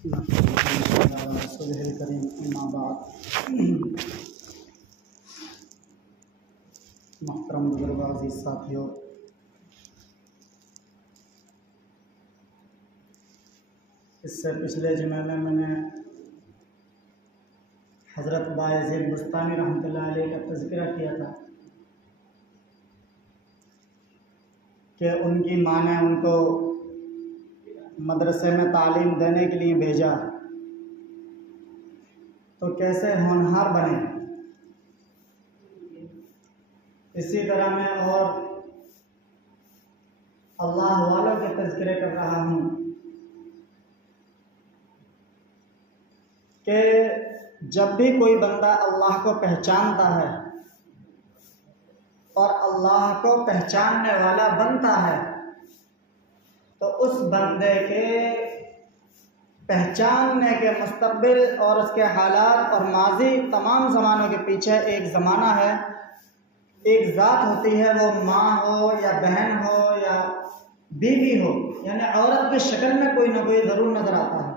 मोहतरम बुजुर्ग साथियों, इससे पिछले जुमे में मैंने हज़रत बायज़ीद बुस्तामी रहमतुल्लाह अलैह का तज़किरा किया था कि उनकी माँ ने उनको मदरसे में तालीम देने के लिए भेजा, तो कैसे होनहार बने। इसी तरह मैं और अल्लाह वालों के तज़किरे कर रहा हूँ कि जब भी कोई बंदा अल्लाह को पहचानता है और अल्लाह को पहचानने वाला बनता है, तो उस बंदे के पहचानने के मुस्तक़बिल और उसके हालात और माजी तमाम ज़मानों के पीछे एक ज़माना है, एक ज़ात होती है, वो माँ हो या बहन हो या बीवी हो, यानी औरत की शक्ल में कोई ना कोई ज़रूर नज़र आता है।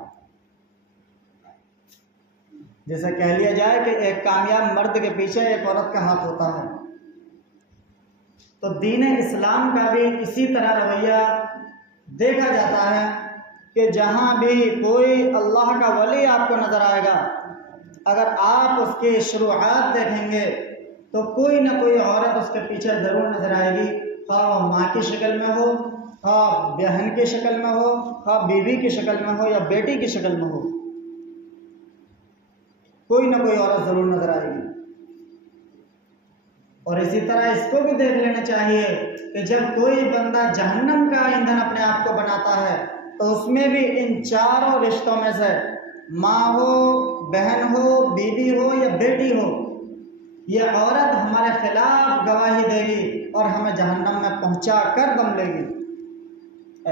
जैसे कह लिया जाए कि एक कामयाब मर्द के पीछे एक औरत का हाथ होता है, तो दीन इस्लाम का भी इसी तरह रवैया देखा जाता है कि जहाँ भी कोई अल्लाह का वली आपको नज़र आएगा, अगर आप उसके शुरुआत देखेंगे तो कोई ना कोई औरत उसके पीछे ज़रूर नज़र आएगी, हाँ वो माँ की शक्ल में हो, हाँ बहन की शक्ल में हो, हाँ बीवी की शक्ल में हो या बेटी की शक्ल में हो, कोई ना कोई औरत ज़रूर नज़र आएगी। और इसी तरह इसको भी देख लेना चाहिए कि जब कोई बंदा जहन्नम का ईंधन अपने आप को बनाता है, तो उसमें भी इन चारों रिश्तों में से माँ हो, बहन हो, बीवी हो या बेटी हो, ये औरत हमारे खिलाफ गवाही देगी और हमें जहन्नम में पहुंचा कर दम लेगी।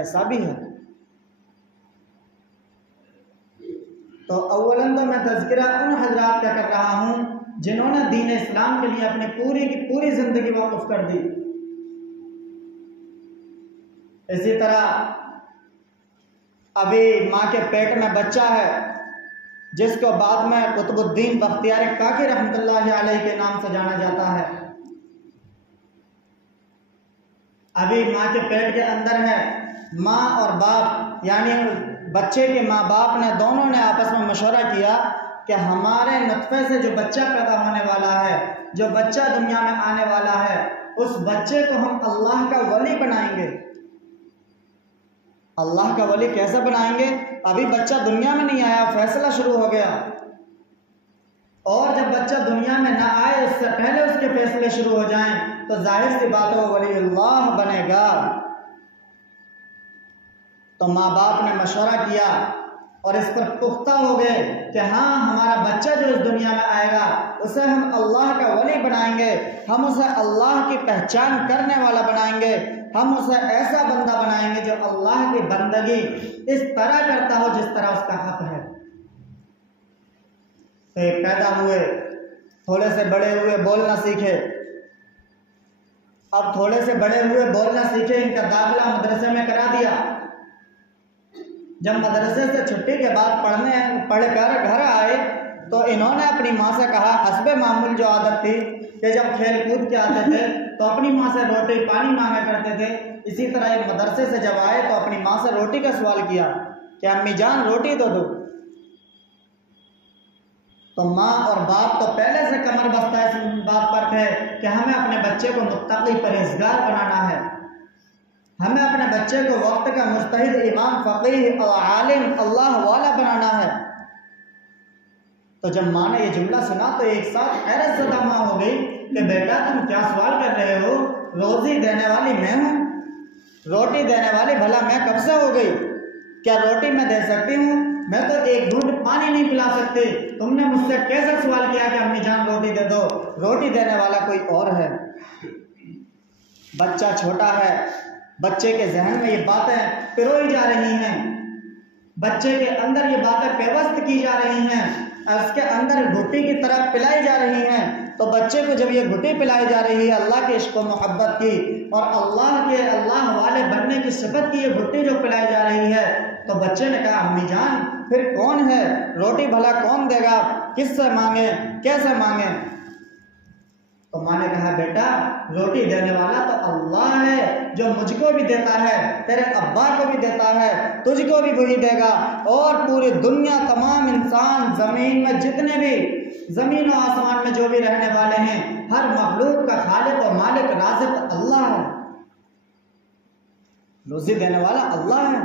ऐसा भी है। तो अव्वलन तो मैं तज़किरा उन हज़रात का कर रहा हूँ जिन्होंने दीन इस्लाम के लिए अपनी पूरी की पूरी ज़िंदगी वक़्फ़ कर दी। इसी तरह अभी माँ के पेट में बच्चा है जिसको बाद में कुतुबुद्दीन बख्तियार काकी रहमतुल्लाह अलैह के नाम से जाना जाता है। अभी माँ के पेट के अंदर है, माँ और बाप यानी बच्चे के माँ बाप ने दोनों ने आपस में मशवरा किया कि हमारे नुत्फे से जो बच्चा पैदा होने वाला है, जो बच्चा दुनिया में आने वाला है, उस बच्चे को हम अल्लाह का वली बनाएंगे। अल्लाह का वली कैसे बनाएंगे? अभी बच्चा दुनिया में नहीं आया, फैसला शुरू हो गया, और जब बच्चा दुनिया में ना आए उससे पहले उसके फैसले शुरू हो जाएं, तो जाहिर सी बात है वो वली अल्लाह बनेगा। तो माँ बाप ने मशवरा किया और इस पर पुख्ता हो गए कि हाँ हमारा बच्चा जो इस दुनिया में आएगा उसे हम अल्लाह का वली बनाएंगे, हम उसे अल्लाह की पहचान करने वाला बनाएंगे, हम उसे ऐसा बंदा बनाएंगे जो अल्लाह की बंदगी इस तरह करता हो जिस तरह उसका हक है। तो पैदा हुए, थोड़े से बड़े हुए, बोलना सीखे। अब थोड़े से बड़े हुए, बोलना सीखे, इनका दाखिला मदरसे में करा दिया। जब मदरसे से छुट्टी के बाद पढ़कर घर आए तो इन्होंने अपनी माँ से कहा, हस्बे मामूल जो आदत थी कि जब खेल कूद के आते थे तो अपनी माँ से रोटी पानी मांगा करते थे, इसी तरह एक मदरसे से जब आए तो अपनी माँ से रोटी का सवाल किया कि अम्मी जान रोटी तो दो। तो माँ और बाप तो पहले से कमर बस्ता इस बात पर थे कि हमें अपने बच्चे को मुत्तकी परहेज़गार बनाना है, हमें अपने बच्चे को वक्त का मुज्तहिद इमाम फ़क़ीह और आलिम अल्लाह वाला बनाना है। तो जब माँ ने ये जुमला सुना तो एक साथ हैरत ज़दा माँ हो गई कि बेटा तुम क्या सवाल कर रहे हो, रोज़ी देने वाली मैं हूँ, रोटी देने वाली भला मैं कब से हो गई? क्या रोटी मैं दे सकती हूँ? मैं तो एक घूंट पानी नहीं पिला सकती, तुमने मुझसे कैसे सवाल किया कि अम्मी जान रोटी दे दो? रोटी देने वाला कोई और है। बच्चा छोटा है, बच्चे के जहन में ये बातें पिरोई जा रही हैं, बच्चे के अंदर ये बातें पेवस्त की जा रही हैं, उसके अंदर घुट्टी की तरह पिलाई जा रही हैं। तो बच्चे को जब ये घुट्टी पिलाई जा रही है अल्लाह के इश्क व मोहब्बत की और अल्लाह वाले बनने की सिफत की ये घुट्टी जो पिलाई जा रही है, तो बच्चे ने कहा अम्मी जान फिर कौन है, रोटी भला कौन देगा, किससे मांगे, कैसे मांगे? तो माँ ने कहा बेटा रोटी देने वाला तो अल्लाह है, जो मुझको भी देता है, तेरे अब्बा को भी देता है, तुझको भी वही देगा। और पूरी दुनिया तमाम इंसान जमीन में जितने भी जमीन और आसमान में जो भी रहने वाले हैं, हर मखलूक का खालिक और मालिक राज़िक अल्लाह है, रोजी देने वाला अल्लाह है।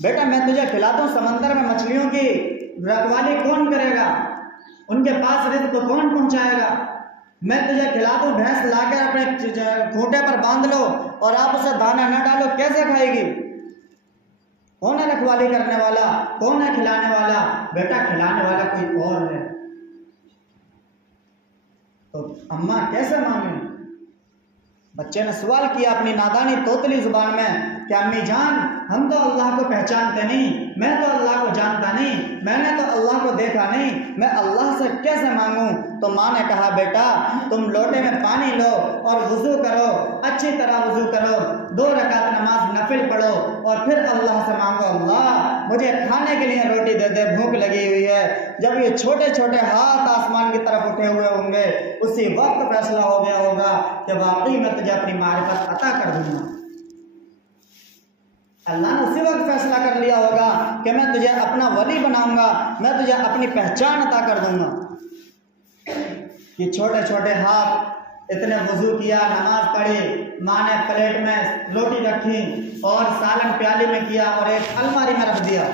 बेटा मैं तुझे खिलाता हूँ, समंदर में मछलियों की रखवाली कौन करेगा, उनके पास रिज़्क़ को कौन पहुंचाएगा? मैं तुझे खिलाता हूँ, भैंस लाकर अपने खूंटे पर बांध लो और आप उसे दाना न डालो, कैसे खाएगी? कौन है रखवाली करने वाला, कौन है खिलाने वाला? बेटा खिलाने वाला कोई और है। तो अम्मा कैसे मांगे? बच्चे ने सवाल किया अपनी नादानी तोतली जुबान में कि अम्मी जान हम तो अल्लाह को पहचानते नहीं, मैं तो अल्लाह को जानता नहीं, मैंने तो अल्लाह को देखा नहीं, मैं अल्लाह से कैसे मांगूं? तो माँ ने कहा बेटा तुम लोटे में पानी लो और वुजू करो, अच्छी तरह वुजू करो, 2 रकात नमाज नफिल पढ़ो और फिर अल्लाह से मांगो अल्लाह मुझे खाने के लिए रोटी दे दे, भूख लगी हुई है। जब ये छोटे छोटे हाथ आसमान की तरफ उठे हुए होंगे उसी वक्त फैसला हो गया होगा कि वाकई मैं तुझे अपनी मारिफत अता कर दूंगा। अल्लाह ने उसी वक्त फैसला कर लिया होगा कि मैं तुझे अपना वली बनाऊंगा, मैं तुझे अपनी पहचान अता कर दूंगा। ये छोटे छोटे हाथ, इतने वुजू किया, नमाज पढ़ी, माँ ने प्लेट में रोटी रखी और सालन प्याली में किया और एक अलमारी में रख दिया।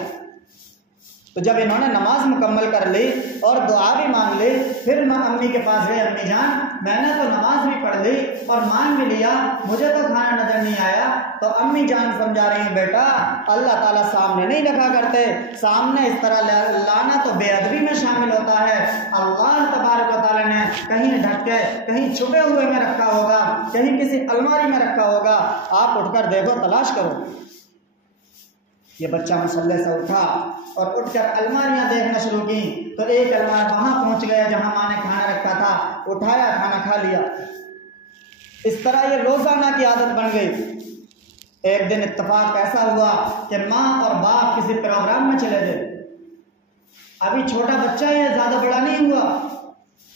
तो जब इन्होंने नमाज मुकम्मल कर ली और दुआ भी मांग ली, फिर माँ अम्मी के पास गए, अम्मी जान मैंने तो नमाज भी पढ़ ली और मांग भी लिया, मुझे तो खाना नजर नहीं आया। तो अम्मी जान समझा रही हैं बेटा अल्लाह ताला सामने नहीं रखा करते, सामने इस तरह लाना तो बेअदबी में शामिल होता है। अल्लाह तबारक व तआला ने कहीं ढक के, कहीं छुपे हुए में रखा होगा, कहीं किसी अलमारी में रखा होगा, आप उठकर देखो, तलाश करो। ये बच्चा मसल्ले से उठा और उठकर अलमारियां देखना शुरू की, तो एक अलमारी वहां पहुंच गया जहां माँ ने खाना रखा था, उठाया, खाना खा लिया। इस तरह ये रोजाना की आदत बन गई। एक दिन इत्तेफाक ऐसा हुआ कि माँ और बाप किसी प्रोग्राम में चले गए। अभी छोटा बच्चा है, ज्यादा बड़ा नहीं हुआ।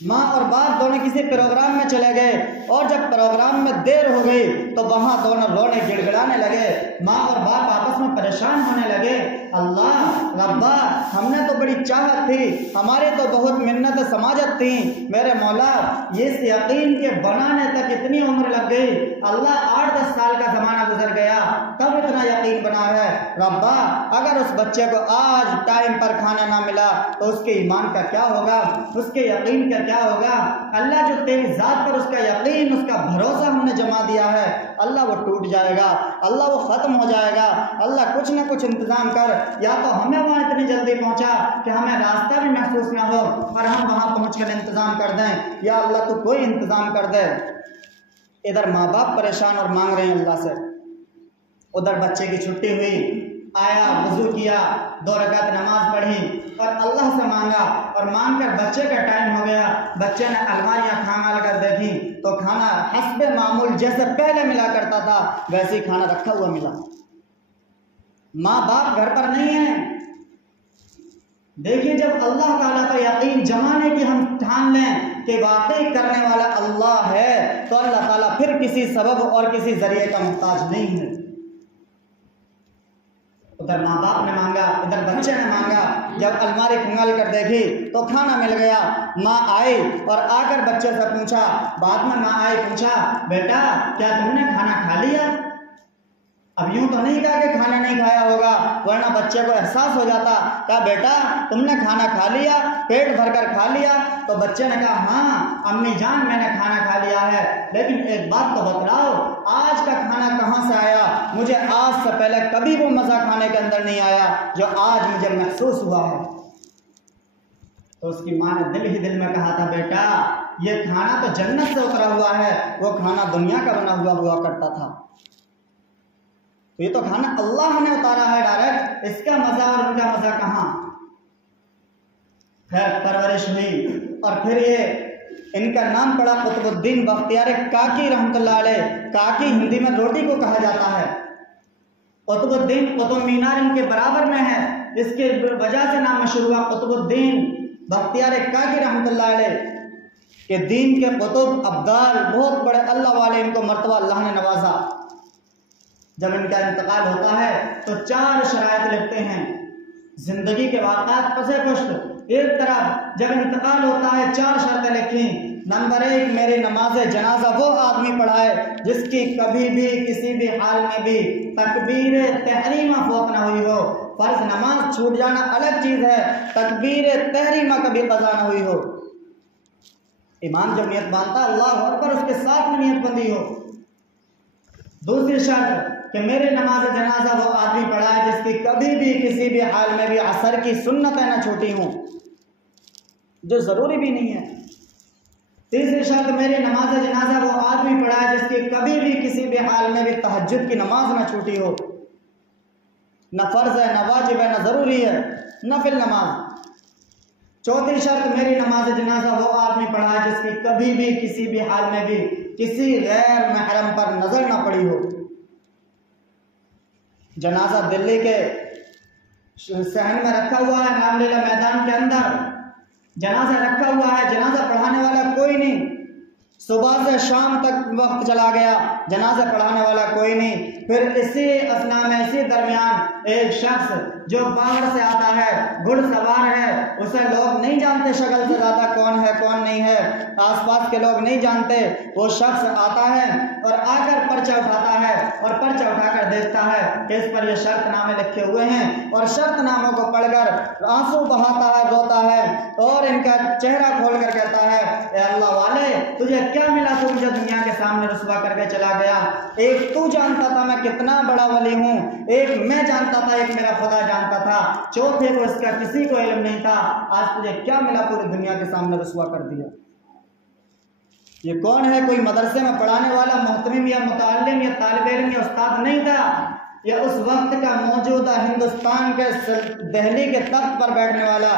माँ और बाप दोनों किसी प्रोग्राम में चले गए और जब प्रोग्राम में देर हो गई तो वहां दोनों रोने गिड़गिड़ाने लगे। माँ और बाप आपस में परेशान होने लगे, अल्लाह रब्बा हमने तो बड़ी चाहत थी, हमारी तो बहुत मिन्नत समाजत थी, मेरे मौला ये इस यकीन के बनाने तक इतनी उम्र लग गई, अल्लाह 8-10 साल का ज़माना गुजर गया तब इतना यकीन बना है। रब्बा अगर उस बच्चे को आज टाइम पर खाना ना मिला तो उसके ईमान का क्या होगा, उसके यकीन का क्या होगा? अल्लाह जो तेरी ज़ात पर उसका यकीन, उसका भरोसा हमने जमा दिया है, अल्लाह वो टूट जाएगा, अल्लाह वो ख़त्म हो जाएगा। अल्लाह कुछ ना कुछ इंतज़ाम कर, या तो हमें वहाँ इतनी जल्दी पहुँचा कि हमें रास्ता भी महसूस ना हो और हम वहाँ पहुँच कर इंतज़ाम कर दें, या अल्लाह तू कोई इंतज़ाम कर दे। इधर माँ बाप परेशान और मांग रहे हैं अल्लाह से, उधर बच्चे की छुट्टी हुई, आया, वुज़ू किया, 2 रकात नमाज पढ़ी और अल्लाह से मांगा और मांग कर बच्चे का टाइम हो गया। बच्चे ने अलमारियाँ खाना कर देखी तो खाना हस्बे मामूल जैसे पहले मिला करता था वैसे ही खाना रखा हुआ मिला। माँ बाप घर पर नहीं है। देखिए जब अल्लाह ताला पर यकीन जमाने की हम ठान लें कि वाकई करने वाला अल्लाह है तो अल्लाह ताला फिर किसी सबब और किसी जरिए का मुहताज नहीं है। उधर माँ बाप ने मांगा, इधर बच्चे ने मांगा। जब अलमारी खंगाल कर देखी तो खाना मिल गया। माँ आई और आकर बच्चे से पूछा, बाद में माँ आई पूछा, बेटा क्या तुमने खाना खा लिया? अब यूं तो नहीं कहा कि खाना नहीं खाया होगा, वरना बच्चे को एहसास हो जाता। कहा बेटा तुमने खाना खा लिया, पेट भरकर खा लिया? तो बच्चे ने कहा हाँ अम्मी जान मैंने खाना खा लिया है, लेकिन एक बात तो बतलाओ आज का खाना कहाँ से आया? मुझे आज से पहले कभी वो मज़ा खाने के अंदर नहीं आया जो आज मुझे महसूस हुआ है। तो उसकी माँ ने दिल ही दिल में कहा था, बेटा ये खाना तो जन्नत से उतरा हुआ है, वो खाना दुनिया का बना हुआ करता था। तो ये तो खाना अल्लाह ने उतारा है डायरेक्ट, इसका मजा और उनका मजा कहाँ? खैर परवरिश हुई और फिर ये इनका नाम पड़ा कुतुबुद्दीन बख्तियार काकी रहमतुल्लाह अलैह। काकी हिंदी में रोटी को कहा जाता है। कुतुबुद्दीन कुतुब मीनार इनके बराबर में है, इसके वजह से नाम मशहूर हुआ कुतुबुद्दीन बख्तियार काकी रहमतुल्लाह अलैह के दीन के कुतुब अब्दाल, बहुत बड़े अल्लाह वाले, इनको मर्तबा अल्लाह ने नवाजा। जब इनका इंतकाल होता है तो 4 शराइत लिखते हैं, जिंदगी के वाक़ात पसे पुश्त। एक तरफ जब इंतकाल होता है 4 शर्तें लिखी। नंबर 1, मेरी नमाज जनाजा वो आदमी पढ़ाए जिसकी कभी भी किसी भी हाल में भी तकबीर तहरीमा फौत ना हुई हो। फर्ज नमाज छूट जाना अलग चीज़ है, तकबीर तहरीमा कभी कज़ा ना हुई हो। इमाम जब नियत बांधता अल्लाह अकबर, उसके साथ में नियत बंदी हो। दूसरी शर्त कि मेरे नमाज जनाजा वो आदमी पढ़ा है जिसकी कभी भी किसी भी हाल में भी असर की सुन्नतें न छूटी हों, जो ज़रूरी भी नहीं है। तीसरी शर्त, मेरी नमाज जनाजा वो आदमी पढ़ा है जिसकी कभी भी किसी भी हाल में भी तहज्जुद की नमाज न छूटी हो। न फ़र्ज़ है, न वाजिब है, न ज़रूरी है, नफिल नमाज। चौथी शर्त, मेरी नमाज जनाजा वो आदमी पढ़ा है जिसकी कभी भी किसी भी हाल में भी किसी गैर महरम पर नजर ना पड़ी हो। जनाजा दिल्ली के सहन में रखा हुआ है, रामलीला मैदान के अंदर जनाजा रखा हुआ है, जनाजा पढ़ाने वाला कोई नहीं। सुबह से शाम तक वक्त चला गया, जनाजा पढ़ाने वाला कोई नहीं। फिर इसी असना में, इसी दरमियान एक शख्स जो बाहर से आता है, घुड़सवार है, उसे लोग नहीं जानते शक्ल से ज़्यादा कौन है कौन नहीं है, आसपास के लोग नहीं जानते। वो शख्स आता है और आकर पर्चा उठाता है और पर्चा उठाकर देखता है कि इस पर ये शर्तनामे लिखे हुए हैं, और शर्तनामों को पढ़कर आंसू बहाता है, रोता है और इनका चेहरा खोल कर कहता है, ए अल्लाह वाले, तुझे क्या मिला, तू मुझे दुनिया के सामने रुसवा करके चला गया। एक तू जानता था मैं कितना बड़ा वली हूँ, एक मैं जानता था, एक मेरा खुदा जानता था, चौथे को इसका किसी को इल्म नहीं था। आज तुझे क्या मिला, पूरी दुनिया के सामने रुसवा कर दिया। ये कौन है? कोई मदरसे में पढ़ाने वाला मोहतमिम या मुताल्लिम या तालिब इल्म या उस्ताद नहीं था। यह उस वक्त का मौजूदा हिंदुस्तान के दिल्ली के तख्त पर बैठने वाला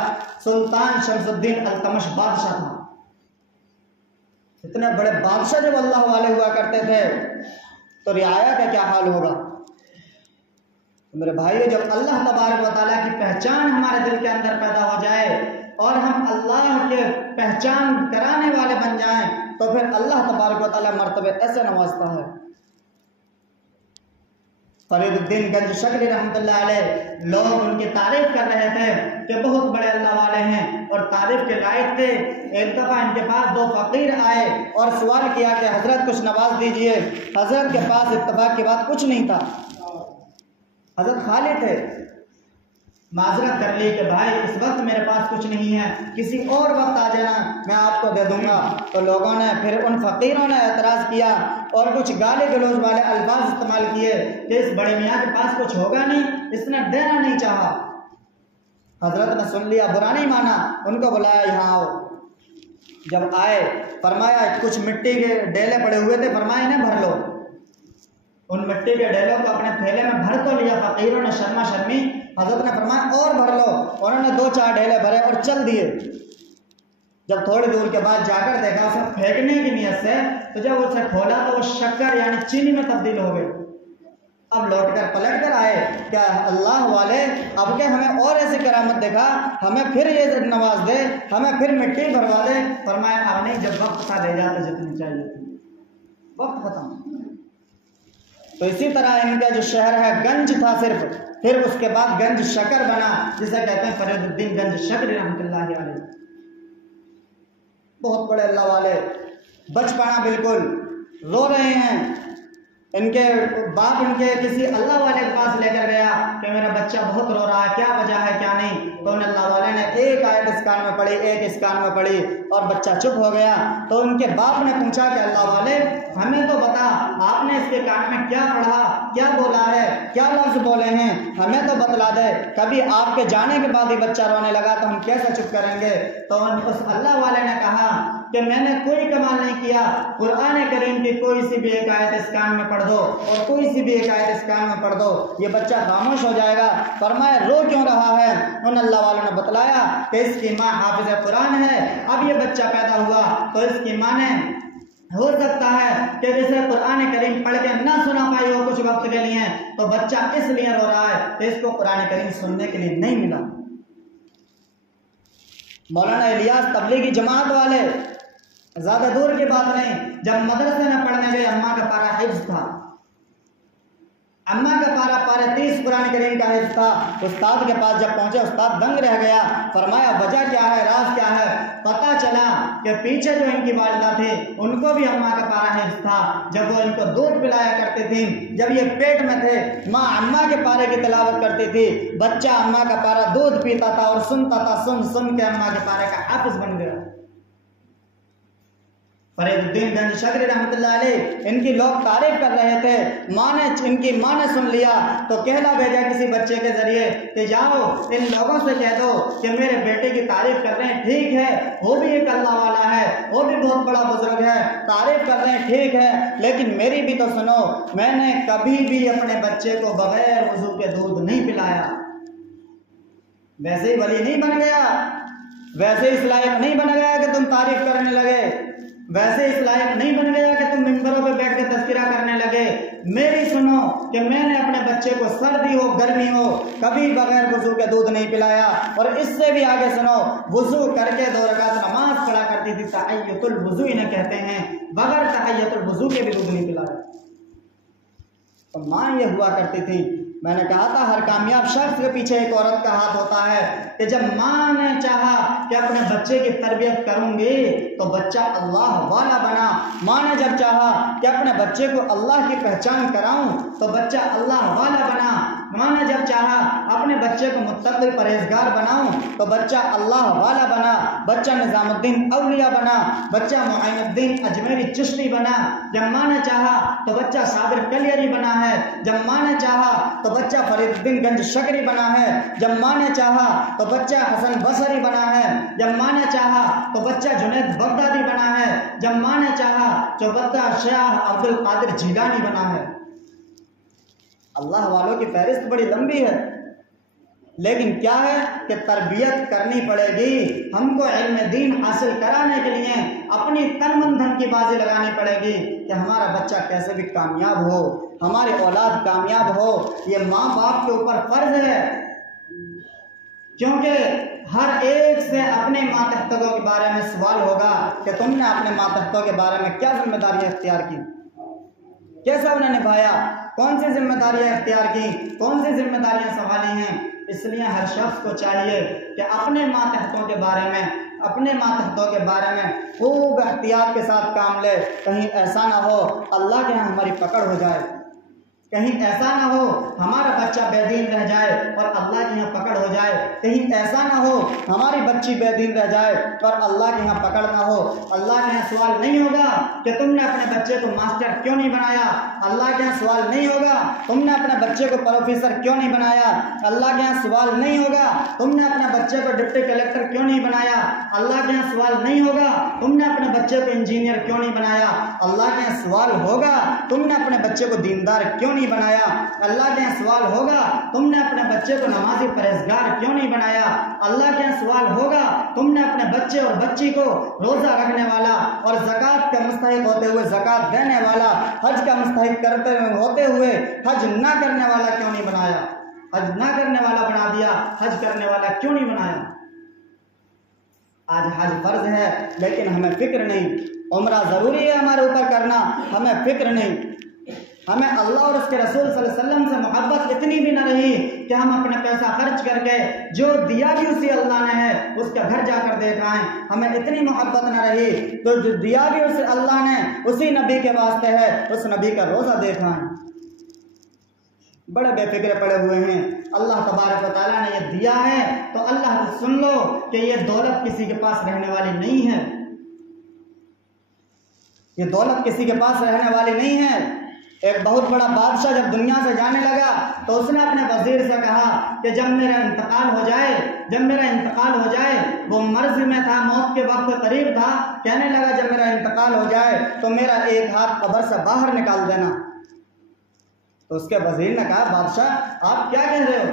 सुल्तान शमसुद्दीन अल्तमश बादशाह था। इतने बड़े बादशाह जब अल्लाह वाले हुआ करते थे तो रियाया का क्या हाल होगा। तो मेरे भाइयों, जब अल्लाह तबारक व तआला की पहचान हमारे दिल के अंदर पैदा हो जाए और हम अल्लाह के पहचान कराने वाले बन जाएं, तो फिर अल्लाह तबारक व तआला मर्तबे ऐसे नवाजता है। फरीदुद्दीन गंज शकरी रहमतुल्लाह अलैह, लोग उनकी तारीफ कर रहे थे कि बहुत बड़े अल्लाह वाले हैं और तारीफ के लायक थे। एक दफ़ा इनके पास 2 फ़कीर आए और सवाल किया कि हज़रत कुछ नवाज दीजिए। हज़रत के पास इत्तफाक की बात कुछ नहीं था, हज़रत खाली थे। माजरत कर ली कि भाई इस वक्त मेरे पास कुछ नहीं है, किसी और वक्त आ जाना, मैं आपको दे दूंगा। तो लोगों ने फिर उन फ़कीरों ने एतराज़ किया और कुछ गाली गलौज वाले अल्फाज इस्तेमाल किए कि इस बड़े मियाँ के पास कुछ होगा नहीं, इसने देना नहीं चाहा। हजरत ने सुन लिया, बुरा नहीं माना, उनको बुलाया, यहाँ आओ। जब आए फरमाया कुछ मिट्टी के डेले पड़े हुए थे, फरमाया इन्हें भर लो। उन मिट्टी के डेलों को अपने थैले में भर तो लिया फ़कीरों ने शर्मा शर्मी। हजरत ने फरमाया और भर लो। उन्होंने 2-4 ढेले भरे और चल दिए। जब थोड़ी दूर के बाद जाकर देखा उसे फेंकने की नियत से, तो जब उसे खोला तो वो शक्कर यानी चीनी में तब्दील हो गई। अब लौटकर पलट कर आए, क्या अल्लाह वाले अब क्या हमें और ऐसी करामत देखा, हमें फिर ये नवाज दे, हमें फिर मिट्टी भरवा दे। फरमाया अब नहीं, जब वक्त था ले जाते जितनी चाहिए थी, वक्त खत्म। तो इसी तरह इनका जो शहर है गंज था सिर्फ, फिर उसके बाद गंज शकर बना, जिसे कहते हैं फरीदुद्दीन गंज शकरी रहमतुल्लाह अलैह। बहुत बड़े अल्लाह वाले, बचपना बिल्कुल रो रहे हैं। इनके बाप इनके किसी अल्लाह वाले के पास लेकर गया कि मेरा बच्चा बहुत रो रहा है, क्या वजह है क्या नहीं। तो उन अल्लाह वाले ने एक आयत इस कान में पढ़ी, एक इस कान में पढ़ी और बच्चा चुप हो गया। तो उनके बाप ने पूछा कि अल्लाह वाले हमें तो बता, आपने इसके कान में क्या पढ़ा, क्या बोला है, क्या लफ्ज़ बोले हैं, हमें तो बतला दे। कभी आपके जाने के बाद ही बच्चा रोने लगा तो हम कैसे चुप करेंगे। तो उस अल्लाह वाले ने कहा कि मैंने कोई कमाल नहीं किया, कुरान करीम की कोई सी भी एक आयत इस कान में पढ़ दो और कोई सी भी एक आयत इस कान में पढ़ दो, ये बच्चा खामोश हो जाएगा। फरमाया रो क्यों रहा है। उन अल्लाह वालों ने बतलाया कि इसकी माँ हाफिज़ कुरान है। अब ये बच्चा पैदा हुआ तो इसकी माँ ने हो सकता है कि जैसे कुरान करीम पढ़ के ना सुना पाई हो कुछ वक्त के लिए, तो बच्चा इसलिए रो रहा है कि इसको कुरान करीम सुनने के लिए नहीं मिला। मौलाना इलियास तबलीगी जमात वाले, ज्यादा दूर की बात नहीं, जब मदरसे में पढ़ने गए, अम्मा का पारा हिफ्ज था, अम्मा का पारा 30 कुरान करीम का हिफ्ज था। उस्ताद के पास जब पहुंचे, उस्ताद दंग रह गया। फरमाया वजह क्या है, राज क्या है? पता चला कि पीछे जो इनकी वालिदा थी उनको भी अम्मा का पारा हिफ्ज था। जब वो इनको दूध पिलाया करती थी, जब ये पेट में थे, माँ अम्मा के पारे की तिलावत करती थी, बच्चा अम्मा का पारा दूध पीता था और सुनता था, सुन सुन के अम्मा के पारे का हाफिज बन गया। फरीदुद्दीन गंज शकरी रहमतुल्लाह अलैह, इनकी लोग तारीफ कर रहे थे, इनकी माँ ने सुन लिया तो कहला भेजा किसी बच्चे के जरिए कि जाओ इन लोगों से कह दो कि मेरे बेटे की तारीफ कर रहे हैं, ठीक है, वो भी एक अल्लाह वाला है, वो भी बहुत बड़ा बुजुर्ग है, तारीफ कर रहे हैं, ठीक है, लेकिन मेरी भी तो सुनो, मैंने कभी भी अपने बच्चे को बगैर वजू के दूध नहीं पिलाया। वैसे ही वली नहीं बन गया, वैसे इस लायक नहीं बन गया कि तुम तारीफ करने लगे, वैसे इस लायक नहीं बन गया कि तुम मिंबरों पे बैठ के तज़किरा करने लगे। मेरी सुनो कि मैंने अपने बच्चे को सर्दी हो गर्मी हो कभी बगैर वजू के दूध नहीं पिलाया। और इससे भी आगे सुनो, वजू करके 2 रकात नमाज पढ़ा करती थी, तहय्युतुल वजू इन्हें कहते हैं, बगैर तहय्युतुल वजू के भी दूध नहीं पिलाया। तो माँ ये हुआ करती थी। मैंने कहा था हर कामयाब शख्स के पीछे एक औरत का हाथ होता है कि जब माँ ने चाहा कि अपने बच्चे की तरबियत करूंगी तो बच्चा अल्लाह वाला बना, माँ ने जब चाहा कि अपने बच्चे को अल्लाह की पहचान कराऊं तो बच्चा अल्लाह वाला बना, माँ ने जब चाहा अपने बच्चे को मुत्तक़ी परहेजगार बनाऊं तो बच्चा अल्लाह वाला बना, बच्चा निज़ामुद्दीन औलिया बना, बच्चा मुईनुद्दीन अजमेरी चिश्ती बना। जब माँ ने चाहा तो बच्चा साबिर कलियरी बना है, जब माँ ने चाहा तो बच्चा फरीदुद्दीन गंज शकरी बना है, जब माँ ने चाहा तो बच्चा हसन बसरी बना है, जब माँ ने चाहा तो बच्चा जुनैद बगदादी बना है, जब माँ ने चाहा तो बच्चा शाह अब्दुल कादिर जीलानी बना है। अल्लाह वालों की फहरिस्त बड़ी लंबी है, लेकिन क्या है कि तरबियत करनी पड़ेगी। हमको इल्म दीन हासिल कराने के लिए अपनी तन मन धन की बाजी लगानी पड़ेगी कि हमारा बच्चा कैसे भी कामयाब हो, हमारी औलाद कामयाब हो। ये माँ बाप के ऊपर फर्ज है, क्योंकि हर एक से अपने मातहतों के बारे में सवाल होगा कि तुमने अपने मातहतों के बारे में क्या जिम्मेदारियां इख्तियार की, कैसा उन्हें निभाया, कौन सी जिम्मेदारियां इख्तियार की, कौन सी जिम्मेदारियां संभाली हैं। इसलिए हर शख्स को चाहिए कि अपने मातहतों के बारे में, अपने मातहतों के बारे में खूब एहतियात के साथ काम ले। कहीं ऐसा ना हो अल्लाह के यहाँ हमारी पकड़ हो जाए, कहीं ऐसा ना हो हमारा बच्चा बेदीन रह जाए और अल्लाह के यहाँ पकड़ हो जाए, कहीं ऐसा ना हो हमारी बच्ची बेदीन रह जाए और अल्लाह के यहाँ पकड़ ना हो। अल्लाह के यहाँ सवाल नहीं होगा कि तुमने अपने बच्चे को मास्टर क्यों नहीं बनाया, अल्लाह के यहाँ सवाल नहीं होगा तुमने अपने बच्चे को प्रोफेसर क्यों नहीं बनाया, अल्लाह के यहाँ सवाल नहीं होगा तुमने अपने बच्चे को डिप्टी कलेक्टर क्यों नहीं बनाया, अल्लाह के यहाँ सवाल नहीं होगा तुमने अपने बच्चे को इंजीनियर क्यों नहीं बनाया, अल्लाह के यहाँ सवाल होगा तुमने अपने बच्चे को दीनदार क्यों नहीं बनाया, अल्लाह के यहाँ सवाल होगा तुमने अपने बच्चे को नमाजी परहेजगार क्यों नहीं बनाया, अल्लाह के यहाँ सवाल होगा तुमने अपने बच्चे और बच्ची को रोजा रखने वाला और ज़कात का मुस्तहिक होते हुए ज़कात देने वाला, हज का मुस्तहिक करते होते हुए हज ना करने वाला क्यों नहीं बनाया, हज ना करने वाला बना दिया, हज करने वाला क्यों नहीं बनाया। आज हज फर्ज है लेकिन हमें फिक्र नहीं, उम्रा जरूरी है हमारे ऊपर करना, हमें फिक्र नहीं, हमें अल्लाह और उसके रसूल सल्लल्लाहु अलैहि वसल्लम से मोहब्बत इतनी भी ना रही कि हम अपना पैसा खर्च करके जो दिया भी उसी अल्लाह ने है उसका घर जाकर देख आए, हमें इतनी मोहब्बत ना रही तो जो दिया भी उस अल्लाह ने उसी नबी के वास्ते है उस नबी का रोज़ा देख आए। बड़े बेफिक्रे पड़े हुए हैं। अल्लाह तबारक व तआला ने ये दिया है तो अल्लाह सुन लो कि ये दौलत किसी के पास रहने वाली नहीं है, ये दौलत किसी के पास रहने वाली नहीं है। एक बहुत बड़ा बादशाह जब दुनिया से जाने लगा तो उसने अपने वजीर से कहा कि जब मेरा इंतकाल हो जाए, जब मेरा इंतकाल हो जाए, वो मर्ज में था, मौत के वक्त करीब था, कहने लगा जब मेरा इंतकाल हो जाए तो मेरा एक हाथ कब्र से बाहर निकाल देना। तो उसके वजीर ने कहा बादशाह आप क्या कह रहे हो,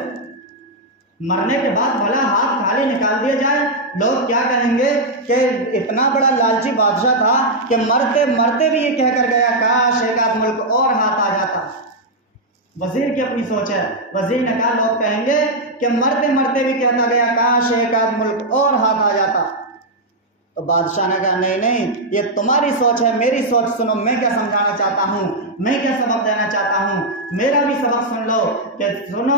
मरने के बाद भला हाथ खाली निकाल दिया जाए, लोग क्या कहेंगे कि इतना बड़ा लालची बादशाह था कि मरते मरते भी ये कहकर गया काश एक आध मुल्क और हाथ आ जाता। वजीर की अपनी सोच है, वजीर ने कहा, लोग कहेंगे कि मरते मरते भी कहता गया काश एक आध मुल्क और हाथ आ जाता। तो बादशाह ने कहा नहीं नहीं, ये तुम्हारी सोच है, मेरी सोच सुनो, मैं क्या समझाना चाहता हूँ, मैं क्या सबक देना चाहता हूँ, मेरा भी सबक सुन लो। कि सुनो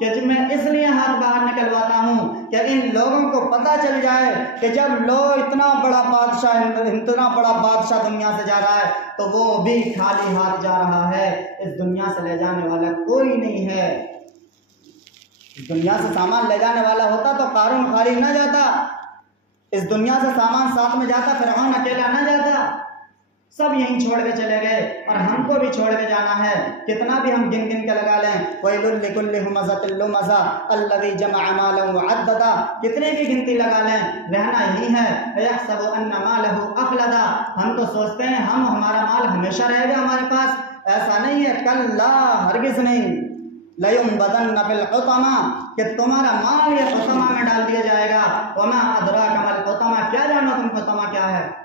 कि मैं इसलिए हाथ बाहर निकलवाता हूँ कि इन लोगों को पता चल जाए कि जब लोग इतना बड़ा बादशाह दुनिया से जा रहा है तो वो भी खाली हाथ जा रहा है। इस दुनिया से ले जाने वाला कोई नहीं है। इस दुनिया से सामान ले जाने वाला होता तो कारून खाली न जाता, इस दुनिया से सामान साथ में जाता, फिरौन अकेला न जाता। सब यहीं छोड़ के चले गए और हमको भी छोड़ के जाना है। कितना भी हम गिन गिन के लगा लें, वैलुल लिकुल्लि हुमज़तिल लुमज़ा अल्लज़ी जमअ मालन व अद्ददा, कितने भी गिनती लगा लें, रहना यही है। यहसबु अन्ना मालहु अख़लदा, हम तो सोचते हैं हम हमारा माल हमेशा रहेगा हमारे पास, ऐसा नहीं है। कल्ला, हरगिज़ नहीं। लयुंबज़न्न फिल हुतमा, कि तुम्हारा माल ये हुतमा में डाल दिया जाएगा। वमा अदराका मल हुतमा, क्या जानो तुम हुतमा क्या है।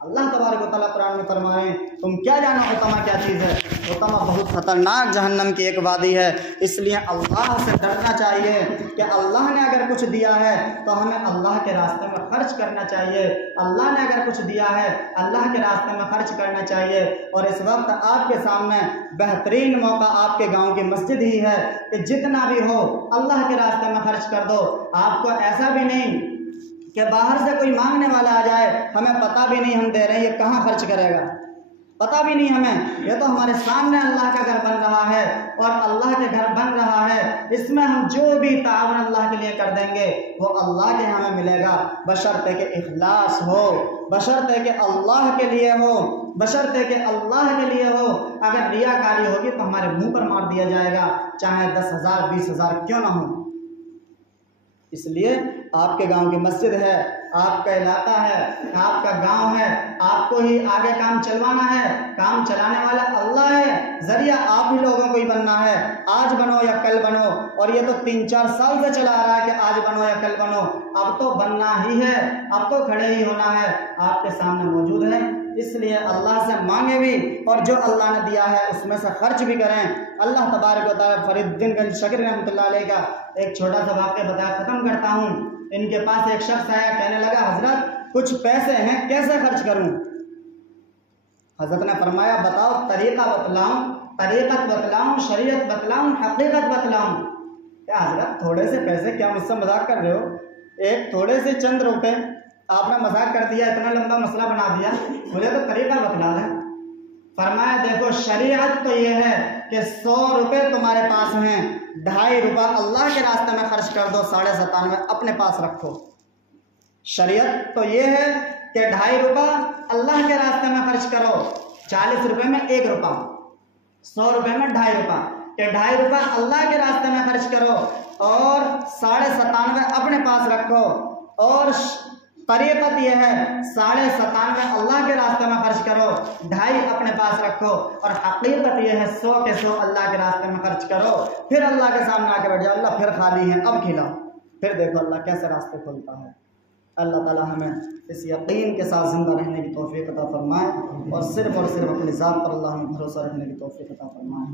अल्लाह तबारक व तआला कुरान में फरमा रहे हैं तुम क्या जानो हुतमा क्या चीज़ है। हुतमा बहुत ख़तरनाक जहन्नम की एक वादी है। इसलिए अल्लाह से डरना चाहिए कि अल्लाह ने अगर कुछ दिया है तो हमें अल्लाह के रास्ते में खर्च करना चाहिए। अल्लाह ने अगर कुछ दिया है अल्लाह के रास्ते में खर्च करना चाहिए। और इस वक्त आपके सामने बेहतरीन मौका आपके गाँव की मस्जिद ही है कि जितना भी हो अल्लाह के रास्ते में खर्च कर दो। आपको ऐसा भी नहीं कि बाहर से कोई मांगने वाला आ जाए, हमें पता भी नहीं हम दे रहे हैं, ये कहाँ खर्च करेगा, पता भी नहीं हमें। ये तो हमारे सामने अल्लाह का घर बन रहा है और अल्लाह के घर बन रहा है, इसमें हम जो भी तावन अल्लाह के लिए कर देंगे वो अल्लाह के हमें मिलेगा, बशर्ते कि इखलास हो, बशर्ते कि अल्लाह के लिए हो, बशर्ते कि अल्लाह के लिए हो। अगर रियाकारी होगी तो हमारे मुंह पर मार दिया जाएगा, चाहे 10,000 20,000 क्यों ना हो। इसलिए आपके गांव की मस्जिद है, आपका इलाका है, आपका गांव है, आपको ही आगे काम चलवाना है। काम चलाने वाला अल्लाह है, जरिया आप ही लोगों को ही बनना है। आज बनो या कल बनो, और ये तो 3-4 साल से चला आ रहा है कि आज बनो या कल बनो। अब तो बनना ही है, अब तो खड़े ही होना है, आपके सामने मौजूद है। इसलिए अल्लाह से मांगे भी और जो अल्लाह ने दिया है उसमें से खर्च भी करें। अल्लाह तबारक व तआला फरीदुद्दीन शकीरी रहमतुल्लाह अलैह का एक छोटा सा वाक़या बताया ख़त्म करता हूँ। इनके पास एक शख्स आया, कहने लगा हजरत कुछ पैसे हैं, कैसे खर्च करूँ। हजरत ने फरमाया बताओ, तरीक़ा बतलाऊँ, तरीक़त बतलाऊँ, शरीयत बतलाऊँ, हकीकत बतलाऊँ। क्या हजरत थोड़े से पैसे, क्या मुझसे मजाक कर रहे हो, एक थोड़े से चंद रुपए आपने मजाक कर दिया, इतना लंबा मसला बना दिया, मुझे तो तरीका बतला दें। फरमाया देखो शरीयत तो ये है कि 100 रुपये तुम्हारे पास हैं, 2.5 रुपये अल्लाह के रास्ते में खर्च कर दो, 97.5 अपने पास रखो। शरीयत तो ये है कि 2.5 रुपये अल्लाह के रास्ते में खर्च करो, 40 रुपये में 1 रुपया, 100 रुपये में 2.5 रुपया, कि 2.5 रुपये अल्लाह के रास्ते में खर्च करो और 97.5 अपने पास रखो। और तरीक़त यह है 97.5 अल्लाह के रास्ते में खर्च करो, 2.5 अपने पास रखो। और हकीकत यह है 100 के 100 अल्लाह के रास्ते में खर्च करो, फिर अल्लाह के सामने आके बैठ जाओ, अल्लाह फिर खाली है अब खिलाओ, फिर देखो अल्लाह कैसे रास्ते खोलता है। अल्लाह ताला हमें इस यकीन के साथ ज़िंदा रहने की तौफ़ीक़ अता फरमाए और सिर्फ़ अपनी ज़ात पर अल्लाह में भरोसा रखने की तौफ़ीक़ अता फरमाए।